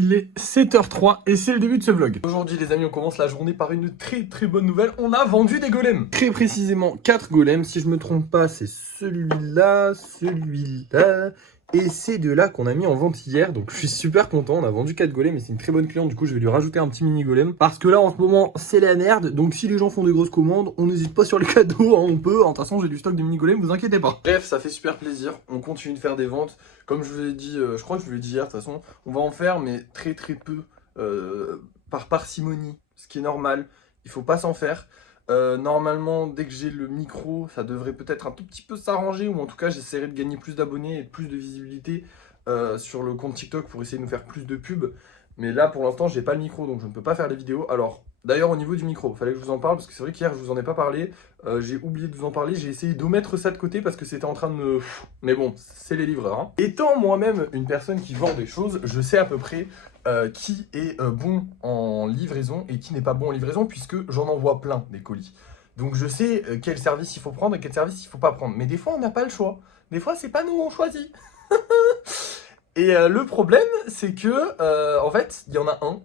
il est 7h03 et c'est le début de ce vlog. Aujourd'hui les amis, on commence la journée par une très bonne nouvelle. On a vendu des golems. Très précisément 4 golems, si je me trompe pas, c'est celui-là, celui-là et ces deux-là qu'on a mis en vente hier. Donc je suis super content, on a vendu 4 golems et c'est une très bonne cliente. Du coup je vais lui rajouter un petit mini golem parce que là en ce moment c'est la merde. Donc si les gens font des grosses commandes, on n'hésite pas sur les cadeaux, hein, on peut. De toute façon j'ai du stock de mini golems, vous inquiétez pas. Bref, ça fait super plaisir, on continue de faire des ventes. Comme je vous l'ai dit, je crois que je vous l'ai dit hier, de toute façon, on va en faire, mais très peu, par parcimonie, ce qui est normal. Il faut pas s'en faire. Normalement, dès que j'ai le micro, ça devrait peut-être un tout petit peu s'arranger, ou en tout cas, j'essaierai de gagner plus d'abonnés et plus de visibilité sur le compte TikTok pour essayer de nous faire plus de pubs. Mais là, pour l'instant, j'ai pas le micro, donc je ne peux pas faire les vidéos. Alors, d'ailleurs, au niveau du micro, fallait que je vous en parle, parce que c'est vrai qu'hier, je vous en ai pas parlé. J'ai oublié de vous en parler, j'ai essayé d'omettre ça de côté, parce que c'était en train de me... Mais bon, c'est les livreurs. Hein. Étant moi-même une personne qui vend des choses, je sais à peu près qui est bon en livraison et qui n'est pas bon en livraison, puisque j'en envoie plein, des colis. Donc je sais quel service il faut prendre et quel service il faut pas prendre. Mais des fois, on n'a pas le choix. Des fois, c'est pas nous, on choisit. Et le problème, c'est que, en fait, il y en a un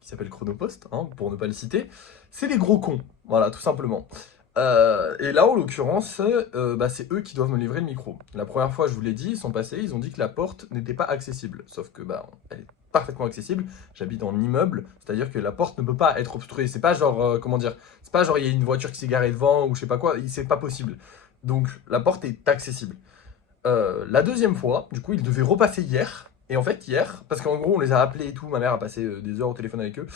qui s'appelle Chronopost, hein, pour ne pas le citer. C'est des gros cons, voilà, tout simplement. Et là, en l'occurrence, c'est eux qui doivent me livrer le micro. La première fois, je vous l'ai dit, ils sont passés, ils ont dit que la porte n'était pas accessible. Sauf que, elle est parfaitement accessible. J'habite en immeuble, c'est-à-dire que la porte ne peut pas être obstruée. C'est pas genre, comment dire, c'est pas genre il y a une voiture qui s'est garée devant ou je sais pas quoi, c'est pas possible. Donc, la porte est accessible. La deuxième fois, du coup, ils devaient repasser hier. Et en fait, hier, parce qu'en gros, on les a appelés et tout, ma mère a passé des heures au téléphone avec eux,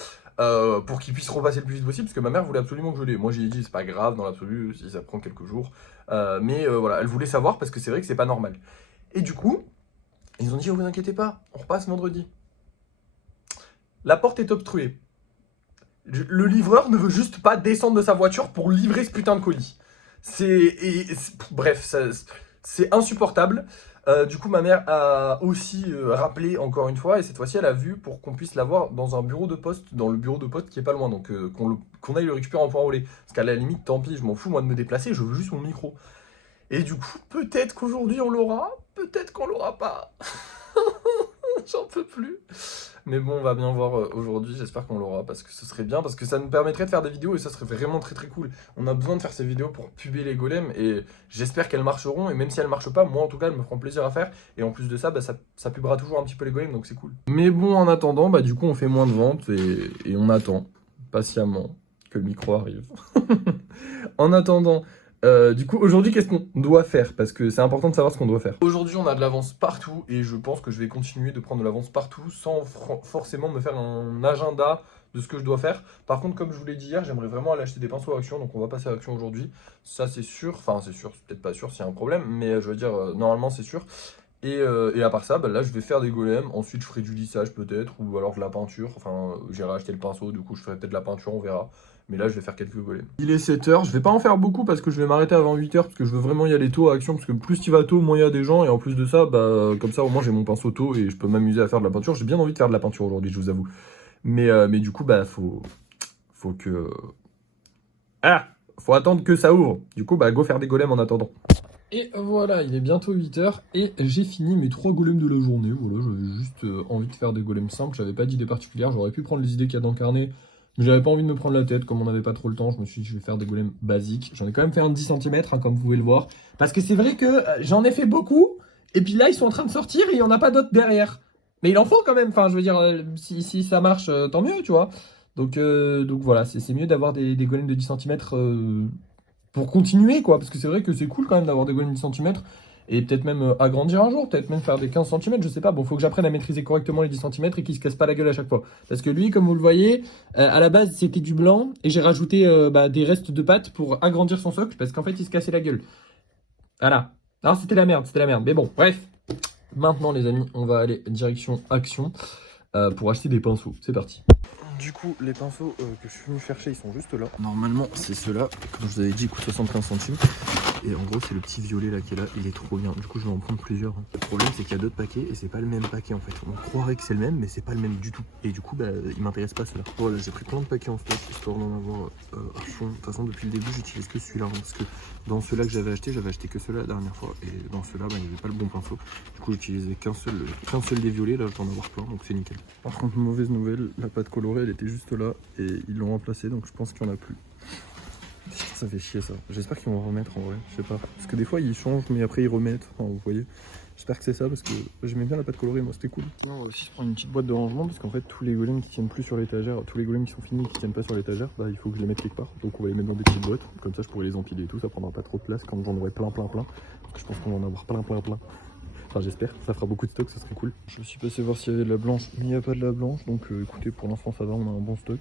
pour qu'ils puissent repasser le plus vite possible, parce que ma mère voulait absolument que je l'ai. Moi, j'ai dit, c'est pas grave dans l'absolu, si ça prend quelques jours. Mais voilà, elle voulait savoir, parce que c'est vrai que c'est pas normal. Et du coup, ils ont dit, oh, vous inquiétez pas, on repasse vendredi. La porte est obstruée. Le livreur ne veut juste pas descendre de sa voiture pour livrer ce putain de colis. Bref, c'est insupportable. Du coup, ma mère a aussi rappelé encore une fois, et cette fois-ci, elle a vu pour qu'on puisse l'avoir dans un bureau de poste, dans le bureau de poste qui est pas loin, donc qu'on aille le récupérer en point relais. Parce qu'à la limite, tant pis, je m'en fous moi de me déplacer, je veux juste mon micro. Et du coup, peut-être qu'aujourd'hui on l'aura, peut-être qu'on l'aura pas. J'en peux plus. Mais bon, on va bien voir aujourd'hui, j'espère qu'on l'aura, parce que ce serait bien, parce que ça nous permettrait de faire des vidéos, et ça serait vraiment très cool. On a besoin de faire ces vidéos pour puber les golems, et j'espère qu'elles marcheront, et même si elles marchent pas, moi en tout cas, elles me feront plaisir à faire, et en plus de ça, ça pubera toujours un petit peu les golems, donc c'est cool. Mais bon, en attendant, du coup, on fait moins de ventes, et on attend, patiemment, que le micro arrive. En attendant... du coup, aujourd'hui, qu'est-ce qu'on doit faire? Parce que c'est important de savoir ce qu'on doit faire. Aujourd'hui, on a de l'avance partout et je pense que je vais continuer de prendre de l'avance partout sans forcément me faire un agenda de ce que je dois faire. Par contre, comme je vous l'ai dit hier, j'aimerais vraiment aller acheter des pinceaux à Action, donc on va passer à Action aujourd'hui. Ça, c'est sûr. Enfin, c'est sûr, c'est peut-être pas sûr s'il y a un problème, mais je veux dire, normalement, c'est sûr. Et à part ça, là, je vais faire des golems. Ensuite, je ferai du lissage peut-être, ou alors de la peinture. Enfin, j'irai acheter le pinceau, du coup, je ferai peut-être de la peinture, on verra. Mais là, je vais faire quelques golems. Il est 7h, je vais pas en faire beaucoup parce que je vais m'arrêter avant 8h parce que je veux vraiment y aller tôt à Action parce que plus tu vas tôt, moins il y a des gens et en plus de ça, comme ça au moins j'ai mon pinceau tôt et je peux m'amuser à faire de la peinture. J'ai bien envie de faire de la peinture aujourd'hui, je vous avoue. Mais du coup, faut que... Ah, faut attendre que ça ouvre. Du coup, go faire des golems en attendant. Et voilà, il est bientôt 8h et j'ai fini mes 3 golems de la journée. Voilà, j'avais juste envie de faire des golems simples, j'avais pas d'idée particulière, j'aurais pu prendre les idées qu'il y a dans le carnet. Mais j'avais pas envie de me prendre la tête, comme on n'avait pas trop le temps, je me suis dit je vais faire des golems basiques. J'en ai quand même fait un de 10 cm, comme vous pouvez le voir. Parce que c'est vrai que j'en ai fait beaucoup, et puis là ils sont en train de sortir et il n'y en a pas d'autres derrière. Mais il en faut quand même, enfin je veux dire, si ça marche, tant mieux, tu vois. Donc voilà, c'est mieux d'avoir des golems de 10 cm pour continuer, quoi. Parce que c'est vrai que c'est cool quand même d'avoir des golems de 10 cm. Et peut-être même agrandir un jour, peut-être même faire des 15 cm, je sais pas. Bon, faut que j'apprenne à maîtriser correctement les 10 cm et qu'il se casse pas la gueule à chaque fois. Parce que lui, comme vous le voyez, à la base, c'était du blanc. Et j'ai rajouté des restes de pâte pour agrandir son socle. Parce qu'en fait, il se cassait la gueule. Voilà. Alors, c'était la merde, c'était la merde. Mais bon, bref. Maintenant, les amis, on va aller direction Action pour acheter des pinceaux. C'est parti. Du coup, les pinceaux que je suis venu chercher, ils sont juste là. Normalement, c'est ceux-là. Comme je vous avais dit, ils coûtent 75 centimes. Et en gros c'est le petit violet là qui est là, il est trop bien. Du coup je vais en prendre plusieurs. Le problème c'est qu'il y a d'autres paquets et c'est pas le même paquet en fait. On croirait que c'est le même mais c'est pas le même du tout. Et du coup bah il m'intéresse pas celui-là. Voilà, j'ai pris plein de paquets en stock histoire d'en avoir à fond. De toute façon depuis le début j'utilise que celui-là hein, parce que dans ceux-là que j'avais acheté que ceux-là la dernière fois. Et dans ceux-là bah, il n'y avait pas le bon pinceau. Du coup j'utilisais qu'un seul des violets, là je vais en avoir plein donc c'est nickel. Par contre mauvaise nouvelle, la pâte colorée elle était juste là et ils l'ont remplacée donc je pense qu'il n'y en a plus. Ça fait chier ça. J'espère qu'ils vont remettre en vrai, je sais pas. Parce que des fois ils changent mais après ils remettent, enfin vous voyez. J'espère que c'est ça parce que j'aimais bien la pâte colorée, moi c'était cool. Sinon on va aussi se prendre une petite boîte de rangement parce qu'en fait tous les golems qui tiennent plus sur l'étagère, tous les golems qui sont finis et qui tiennent pas sur l'étagère, bah il faut que je les mette quelque part. Donc on va les mettre dans des petites boîtes, comme ça je pourrai les empiler et tout, ça prendra pas trop de place quand j'en aurai plein. Parce que je pense qu'on va en avoir plein. Enfin j'espère, ça fera beaucoup de stock, ça serait cool. Je suis passé voir s'il y avait de la blanche, mais il n'y a pas de la blanche, donc écoutez pour l'instant ça va, on a un bon stock.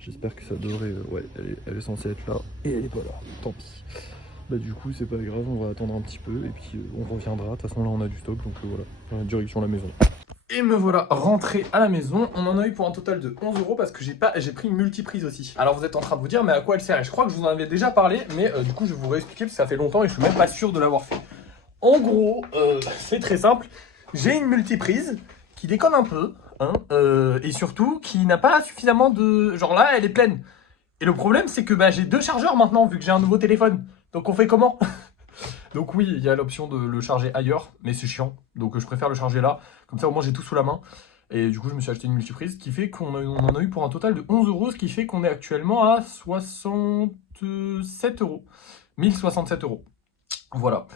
J'espère que ça devrait... ouais, elle est censée être là. Et elle est pas là. Tant pis. Bah du coup, c'est pas grave, on va attendre un petit peu. Et puis on reviendra. De toute façon, là, on a du stock. Donc voilà, direction la maison. Et me voilà rentré à la maison. On en a eu pour un total de 11 € parce que j'ai pris une multiprise aussi. Alors vous êtes en train de vous dire, mais à quoi elle sert? Et je crois que je vous en avais déjà parlé. Mais du coup, je vais vous réexpliquer parce que ça fait longtemps et je suis même pas sûr de l'avoir fait. En gros, c'est très simple. J'ai une multiprise qui déconne un peu. Hein, et surtout qui n'a pas suffisamment de... Genre là, elle est pleine. Et le problème, c'est que bah, j'ai 2 chargeurs maintenant, vu que j'ai un nouveau téléphone. Donc on fait comment? Donc oui, il y a l'option de le charger ailleurs, mais c'est chiant. Donc je préfère le charger là. Comme ça, au moins, j'ai tout sous la main. Et du coup, je me suis acheté une multiprise, qui fait qu'on en a eu pour un total de 11 €, ce qui fait qu'on est actuellement à 67 €. 1067 €. Voilà.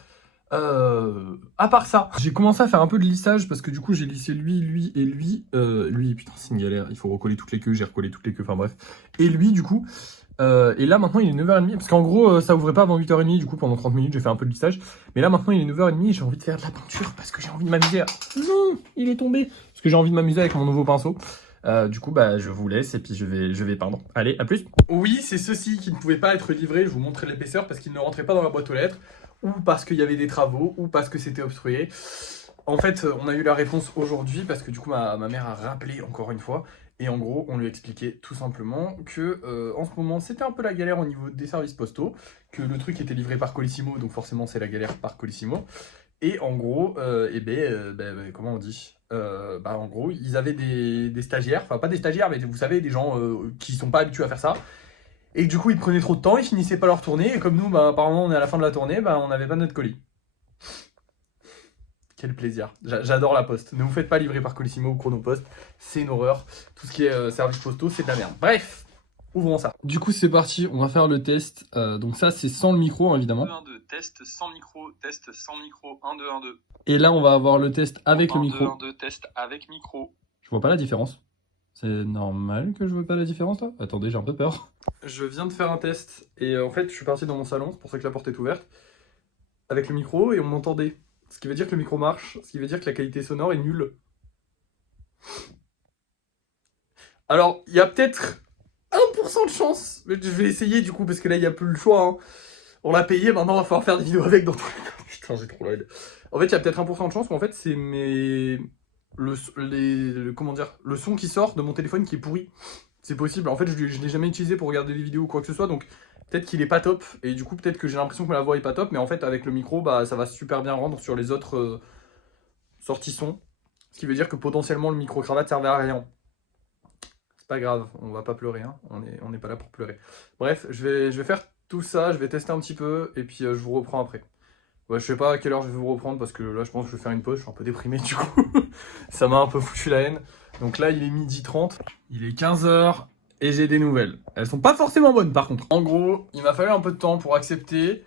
À part ça, j'ai commencé à faire un peu de lissage parce que du coup j'ai lissé lui et lui. Lui, putain, c'est une galère, il faut recoller toutes les queues, j'ai recollé toutes les queues, enfin bref. Et lui, du coup, et là maintenant il est 9h30 parce qu'en gros ça ouvrait pas avant 8h30, du coup pendant 30 minutes j'ai fait un peu de lissage. Mais là maintenant il est 9h30 et j'ai envie de faire de la peinture parce que j'ai envie de m'amuser. Non, il est tombé. Parce que j'ai envie de m'amuser avec mon nouveau pinceau. Du coup, bah, je vous laisse et puis je vais peindre. Allez, à plus. Oui, c'est ceux-ci qui ne pouvaient pas être livrés. Je vous montrerai l'épaisseur parce qu'ils ne rentraient pas dans la boîte aux lettres, ou parce qu'il y avait des travaux, ou parce que c'était obstrué. En fait, on a eu la réponse aujourd'hui parce que du coup, ma mère a rappelé encore une fois. Et en gros, on lui a expliqué tout simplement que en ce moment, c'était un peu la galère au niveau des services postaux, que le truc était livré par Colissimo, donc forcément, c'est la galère par Colissimo. Et en gros, comment on dit en gros, ils avaient des stagiaires, enfin pas des stagiaires, mais vous savez, des gens qui sont pas habitués à faire ça. Et que du coup, ils prenaient trop de temps, ils finissaient pas leur tournée. Et comme nous, bah, apparemment, on est à la fin de la tournée, bah, on n'avait pas notre colis. Quel plaisir. J'adore la poste. Ne vous faites pas livrer par Colissimo ou Chronopost. C'est une horreur. Tout ce qui est service postaux, c'est de la merde. Bref, ouvrons ça. Du coup, c'est parti. On va faire le test. Donc ça, c'est sans le micro, hein, évidemment. 1, 2, test sans micro, 1, 2, 1, 2. Et là, on va avoir le test avec le micro. 1, 2, test avec micro. Je vois pas la différence. C'est normal que je vois pas la différence là? Attendez, j'ai un peu peur. Je viens de faire un test et en fait je suis parti dans mon salon, c'est pour ça que la porte est ouverte, avec le micro et on m'entendait. Ce qui veut dire que le micro marche, ce qui veut dire que la qualité sonore est nulle. Alors, il y a peut-être 1% de chance, mais je vais essayer du coup parce que là il n'y a plus le choix. Hein. On l'a payé, maintenant on va falloir faire des vidéos avec dans tous les cas. Putain, j'ai trop la haine. En fait, il y a peut-être 1% de chance, mais en fait c'est le son qui sort de mon téléphone qui est pourri. C'est possible. En fait, je l'ai jamais utilisé pour regarder des vidéos ou quoi que ce soit, donc peut-être qu'il est pas top. Et du coup, peut-être que j'ai l'impression que la voix est pas top, mais en fait, avec le micro, bah, ça va super bien rendre sur les autres sorties son. Ce qui veut dire que potentiellement, le micro-cravate servait à rien. C'est pas grave, on va pas pleurer, hein. On n'est pas là pour pleurer. Bref, je vais faire tout ça, je vais tester un petit peu, et puis je vous reprends après. Ouais, je sais pas à quelle heure je vais vous reprendre parce que là je pense que je vais faire une pause, je suis un peu déprimé du coup. Ça m'a un peu foutu la haine. Donc là il est 12h30, il est 15h et j'ai des nouvelles. Elles sont pas forcément bonnes par contre. En gros, il m'a fallu un peu de temps pour accepter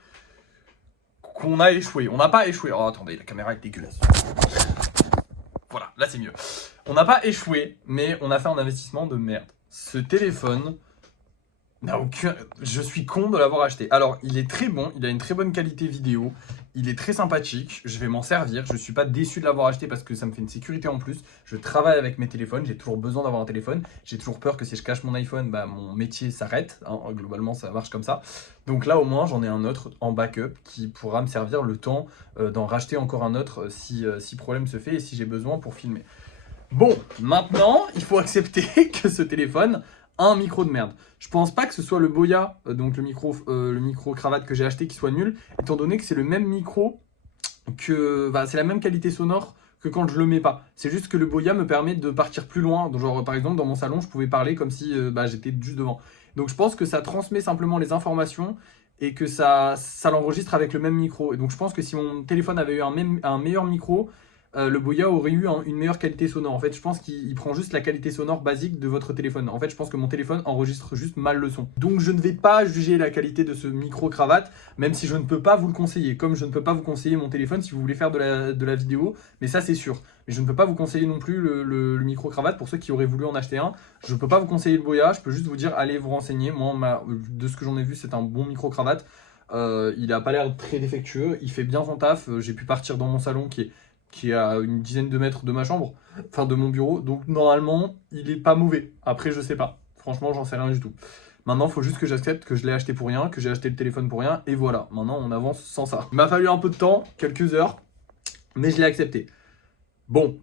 qu'on a échoué. On n'a pas échoué. Oh attendez, la caméra est dégueulasse. Voilà, là c'est mieux. On n'a pas échoué, mais on a fait un investissement de merde. Ce téléphone n'a aucun... Je suis con de l'avoir acheté. Alors, il est très bon, il a une très bonne qualité vidéo, il est très sympathique, je vais m'en servir. Je ne suis pas déçu de l'avoir acheté parce que ça me fait une sécurité en plus. Je travaille avec mes téléphones, j'ai toujours besoin d'avoir un téléphone. J'ai toujours peur que si je cache mon iPhone, bah, mon métier s'arrête. Hein, globalement, ça marche comme ça. Donc là, au moins, j'en ai un autre en backup qui pourra me servir le temps d'en racheter encore un autre si problème se fait et si j'ai besoin pour filmer. Bon, maintenant, il faut accepter que ce téléphone un micro de merde. Je pense pas que ce soit le Boya, donc le micro cravate que j'ai acheté qui soit nul, étant donné que c'est le même micro que, bah, c'est la même qualité sonore que quand je le mets pas. C'est juste que le Boya me permet de partir plus loin. Donc, genre, par exemple, dans mon salon, je pouvais parler comme si bah, j'étais juste devant. Donc, je pense que ça transmet simplement les informations et que ça l'enregistre avec le même micro. Et donc, je pense que si mon téléphone avait eu un meilleur micro, le Boya aurait eu une meilleure qualité sonore. En fait, je pense qu'il prend juste la qualité sonore basique de votre téléphone. En fait, je pense que mon téléphone enregistre juste mal le son. Donc, je ne vais pas juger la qualité de ce micro-cravate, même si je ne peux pas vous le conseiller. Comme je ne peux pas vous conseiller mon téléphone si vous voulez faire de la vidéo, mais ça, c'est sûr. Mais je ne peux pas vous conseiller non plus le micro-cravate pour ceux qui auraient voulu en acheter un. Je ne peux pas vous conseiller le Boya, je peux juste vous dire, allez vous renseigner. Moi, de ce que j'en ai vu, c'est un bon micro-cravate. Il n'a pas l'air très défectueux, il fait bien son taf. J'ai pu partir dans mon salon qui est à une dizaine de mètres de ma chambre, enfin de mon bureau, donc normalement il est pas mauvais. Après je sais pas, franchement j'en sais rien du tout. Maintenant il faut juste que j'accepte que je l'ai acheté pour rien, que j'ai acheté le téléphone pour rien, et voilà, maintenant on avance sans ça. Il m'a fallu un peu de temps, quelques heures, mais je l'ai accepté. Bon,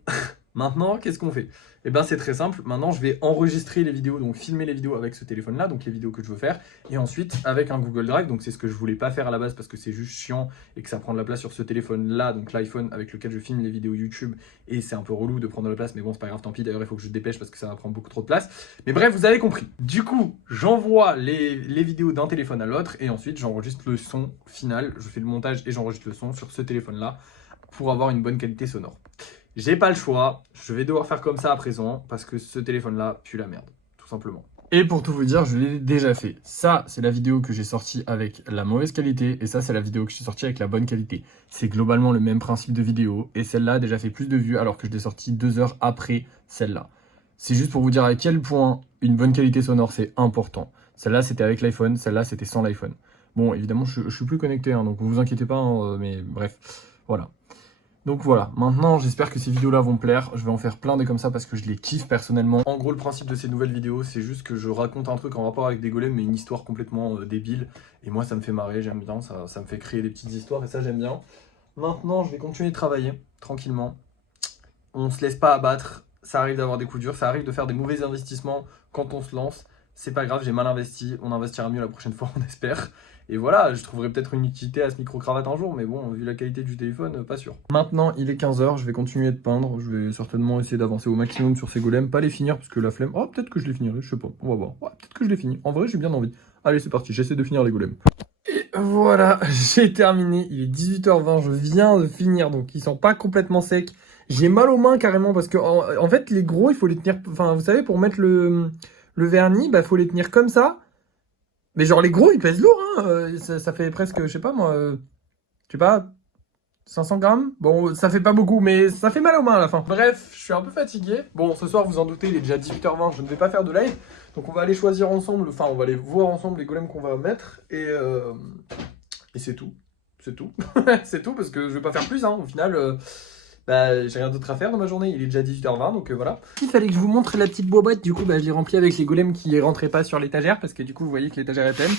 maintenant qu'est-ce qu'on fait? Eh bien c'est très simple, maintenant je vais enregistrer les vidéos, donc filmer les vidéos avec ce téléphone là, donc les vidéos que je veux faire, et ensuite avec un Google Drive, donc c'est ce que je voulais pas faire à la base parce que c'est juste chiant et que ça prend de la place sur ce téléphone là, donc l'iPhone avec lequel je filme les vidéos YouTube, et c'est un peu relou de prendre de la place, mais bon c'est pas grave, tant pis, d'ailleurs il faut que je dépêche parce que ça va prendre beaucoup trop de place, mais bref vous avez compris. Du coup j'envoie les vidéos d'un téléphone à l'autre, et ensuite j'enregistre le son final, je fais le montage et j'enregistre le son sur ce téléphone là pour avoir une bonne qualité sonore. J'ai pas le choix, je vais devoir faire comme ça à présent parce que ce téléphone-là pue la merde, tout simplement. Et pour tout vous dire, je l'ai déjà fait. Ça, c'est la vidéo que j'ai sortie avec la mauvaise qualité et ça, c'est la vidéo que j'ai sortie avec la bonne qualité. C'est globalement le même principe de vidéo et celle-là a déjà fait plus de vues alors que je l'ai sortie 2 heures après celle-là. C'est juste pour vous dire à quel point une bonne qualité sonore, c'est important. Celle-là, c'était avec l'iPhone, celle-là, c'était sans l'iPhone. Bon, évidemment, je suis plus connecté, hein, donc vous inquiétez pas, hein, mais bref, voilà. Donc voilà, maintenant j'espère que ces vidéos-là vont plaire, je vais en faire plein des comme ça parce que je les kiffe personnellement. En gros le principe de ces nouvelles vidéos c'est juste que je raconte un truc en rapport avec des golems mais une histoire complètement débile. Et moi ça me fait marrer, j'aime bien, ça me fait créer des petites histoires et ça j'aime bien. Maintenant je vais continuer de travailler tranquillement, on se laisse pas abattre, ça arrive d'avoir des coups durs, ça arrive de faire des mauvais investissements quand on se lance. C'est pas grave, j'ai mal investi, on investira mieux la prochaine fois on espère. Et voilà, je trouverai peut-être une utilité à ce micro-cravate un jour, mais bon, vu la qualité du téléphone, pas sûr. Maintenant, il est 15 h, je vais continuer de peindre, je vais certainement essayer d'avancer au maximum sur ces golems, pas les finir parce que la flemme... Oh, peut-être que je les finirai, je sais pas, on va voir. Ouais, peut-être que je les finis, en vrai j'ai bien envie. Allez, c'est parti, j'essaie de finir les golems. Et voilà, j'ai terminé, il est 18 h 20, je viens de finir, donc ils sont pas complètement secs. J'ai mal aux mains carrément parce que, en fait, les gros, il faut les tenir... Enfin, vous savez, pour mettre le vernis, bah, faut les tenir comme ça. Mais genre les gros ils pèsent lourd hein, ça fait presque, je sais pas moi, je sais pas, 500 grammes. Bon ça fait pas beaucoup mais ça fait mal aux mains à la fin. Bref, je suis un peu fatigué. Bon ce soir vous en doutez il est déjà 18 h 20, je ne vais pas faire de live. Donc on va aller choisir ensemble, enfin on va aller voir ensemble les golems qu'on va mettre. Et c'est tout, c'est tout. C'est tout parce que je vais pas faire plus hein, au final... Bah, j'ai rien d'autre à faire dans ma journée, il est déjà 18 h 20 donc voilà. Il fallait que je vous montre la petite boîte, du coup bah, je l'ai remplie avec les golems qui rentraient pas sur l'étagère parce que du coup vous voyez que l'étagère est pleine.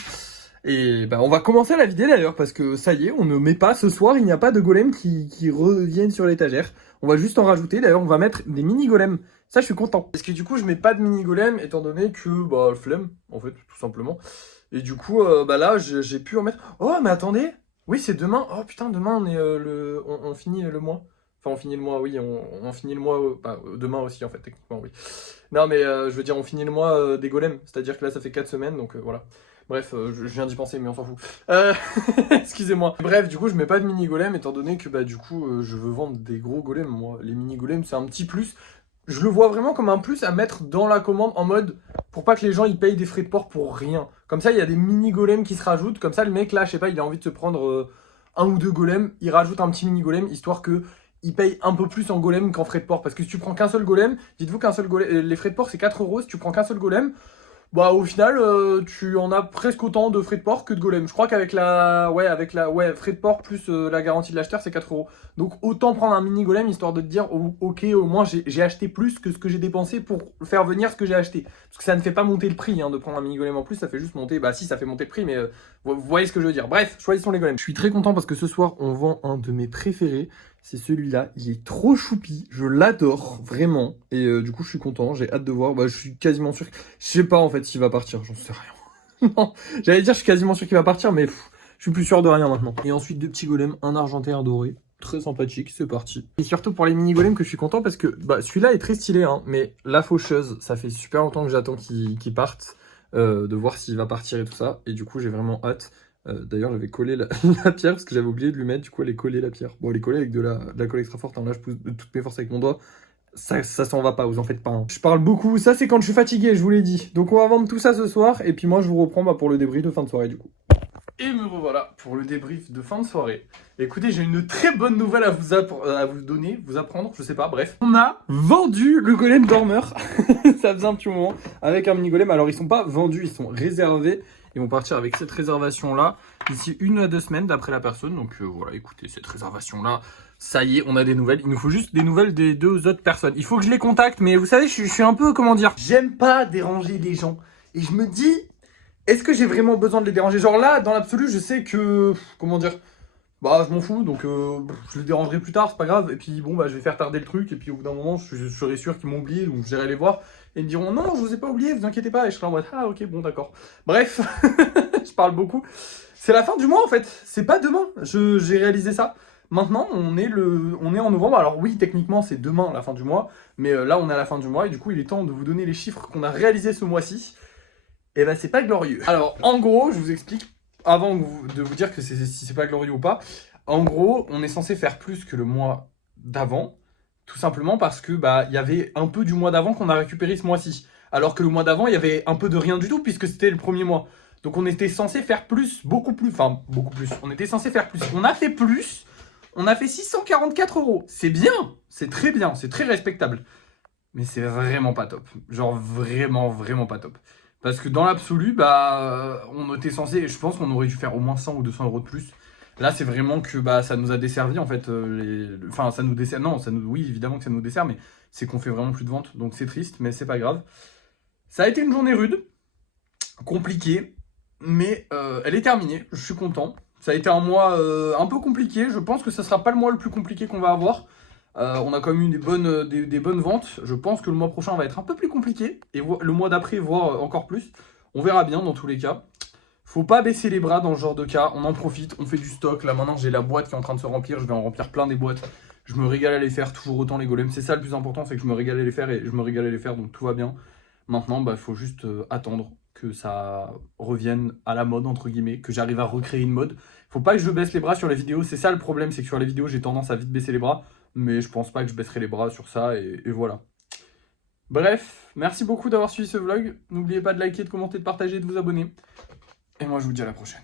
Et bah on va commencer à la vider d'ailleurs parce que ça y est, on ne met pas ce soir, il n'y a pas de golems qui reviennent sur l'étagère. On va juste en rajouter, d'ailleurs on va mettre des mini golems. Ça je suis content. Parce que du coup je mets pas de mini golems étant donné que bah flemme en fait tout simplement. Et du coup bah là j'ai pu en mettre. Oh mais attendez, oui c'est demain. Oh putain demain on est on finit le mois. Enfin, on finit le mois, oui, on finit le mois, bah, demain aussi, en fait, techniquement, oui. Non, mais je veux dire, on finit le mois des golems, c'est-à-dire que là, ça fait 4 semaines, donc voilà. Bref, je viens d'y penser, mais on s'en fout. Excusez-moi. Bref, du coup, je mets pas de mini golem, étant donné que, bah, du coup, je veux vendre des gros golems, moi. Les mini golems, c'est un petit plus. Je le vois vraiment comme un plus à mettre dans la commande, en mode, pour pas que les gens, ils payent des frais de port pour rien. Comme ça, il y a des mini golems qui se rajoutent, comme ça, le mec, là, je sais pas, il a envie de se prendre un ou deux golems, il rajoute un petit mini golem, histoire que il paye un peu plus en golem qu'en frais de port. Parce que si tu prends qu'un seul golem, dites-vous qu'un seul golem, les frais de port c'est 4 €. Si tu prends qu'un seul golem, bah au final, tu en as presque autant de frais de port que de golem. Je crois qu'avec frais de port plus la garantie de l'acheteur, c'est 4 €. Donc autant prendre un mini golem histoire de te dire, oh, ok, au moins j'ai acheté plus que ce que j'ai dépensé pour faire venir ce que j'ai acheté. Parce que ça ne fait pas monter le prix hein, de prendre un mini golem en plus, ça fait juste monter, bah si ça fait monter le prix, mais vous voyez ce que je veux dire. Bref, choisissons les golems. Je suis très content parce que ce soir, on vend un de mes préférés. c'est celui-là. Il est trop choupi, je l'adore, vraiment. Et du coup, je suis content, j'ai hâte de voir. Bah, je suis quasiment sûr. Je sais pas en fait s'il va partir, j'en sais rien. Non, j'allais dire, je suis quasiment sûr qu'il va partir, mais je suis plus sûr de rien maintenant. Et ensuite, 2 petits golems, un argenté et un doré. Très sympathique, c'est parti. Et surtout pour les mini golems que je suis content parce que bah, celui-là est très stylé, hein, mais la faucheuse, ça fait super longtemps que j'attends qu'il parte, de voir s'il va partir et tout ça. Et du coup, j'ai vraiment hâte. D'ailleurs, j'avais collé la pierre parce que j'avais oublié de lui mettre. Du coup, elle est collée la pierre. Bon, elle est collée avec de la colle extra forte. Hein. Là, je pousse de toutes mes forces avec mon doigt. Ça s'en va pas, vous en faites pas. Hein. Je parle beaucoup. Ça, c'est quand je suis fatigué, je vous l'ai dit. Donc, on va vendre tout ça ce soir. Et puis, moi, je vous reprends pour le débrief de fin de soirée, du coup. Et me revoilà pour le débrief de fin de soirée. Écoutez, j'ai une très bonne nouvelle à vous donner, vous apprendre, je sais pas, bref. On a vendu le golem dormeur, ça faisait un petit moment, avec un mini golem. Alors ils sont pas vendus, ils sont réservés. Ils vont partir avec cette réservation-là d'ici 1 à 2 semaines d'après la personne. Donc voilà, écoutez, cette réservation-là, ça y est, on a des nouvelles. Il nous faut juste des nouvelles des 2 autres personnes. Il faut que je les contacte, mais vous savez, je suis un peu, comment dire, j'aime pas déranger les gens. Et je me dis... Est-ce que j'ai vraiment besoin de les déranger? Genre là, dans l'absolu, je sais que... Comment dire? Bah, je m'en fous, donc je les dérangerai plus tard, c'est pas grave. Et puis bon, bah, je vais faire tarder le truc. Et puis au bout d'un moment, je serai sûr qu'ils m'ont oublié. Donc j'irai les voir. Et ils me diront, non, je vous ai pas oublié, vous inquiétez pas. Et je serai en mode, ah ok, bon, d'accord. Bref, je parle beaucoup. C'est la fin du mois en fait. C'est pas demain. J'ai réalisé ça. Maintenant, on est en novembre. Alors oui, techniquement, c'est demain la fin du mois. Mais là, on est à la fin du mois. Et du coup, il est temps de vous donner les chiffres qu'on a réalisés ce mois-ci. Et ben c'est pas glorieux. Alors en gros, je vous explique avant de vous dire que si c'est pas glorieux ou pas. En gros, on est censé faire plus que le mois d'avant, tout simplement parce que bah il y avait un peu du mois d'avant qu'on a récupéré ce mois-ci, alors que le mois d'avant il y avait un peu de rien du tout puisque c'était le premier mois. Donc on était censé faire plus, beaucoup plus. On était censé faire plus. On a fait plus. On a fait 644 €. C'est bien, c'est très bien, c'est très respectable. Mais c'est vraiment pas top. Genre vraiment, vraiment pas top. Parce que dans l'absolu, bah, on était censé, je pense qu'on aurait dû faire au moins 100 ou 200 € de plus. Là, c'est vraiment que bah, ça nous a desservi en fait. Enfin, ça nous dessert. Non, oui, évidemment que ça nous dessert, mais c'est qu'on fait vraiment plus de ventes. Donc c'est triste, mais c'est pas grave. Ça a été une journée rude, compliquée, mais elle est terminée. Je suis content. Ça a été un mois un peu compliqué. Je pense que ça sera pas le mois le plus compliqué qu'on va avoir. On a quand même eu des bonnes ventes. Je pense que le mois prochain va être un peu plus compliqué. Et le mois d'après, voire encore plus. On verra bien dans tous les cas. Faut pas baisser les bras dans ce genre de cas. On en profite, on fait du stock. Là maintenant, j'ai la boîte qui est en train de se remplir. Je vais en remplir plein des boîtes. Je me régale à les faire toujours autant les golems. C'est ça le plus important, c'est que je me régale à les faire et je me régale à les faire. Donc tout va bien. Maintenant, bah, faut juste attendre que ça revienne à la mode, entre guillemets. Que j'arrive à recréer une mode. Faut pas que je baisse les bras sur les vidéos. C'est ça le problème, c'est que sur les vidéos, j'ai tendance à vite baisser les bras. Mais je pense pas que je baisserai les bras sur ça, et voilà. Bref, merci beaucoup d'avoir suivi ce vlog. N'oubliez pas de liker, de commenter, de partager et de vous abonner. Et moi, je vous dis à la prochaine.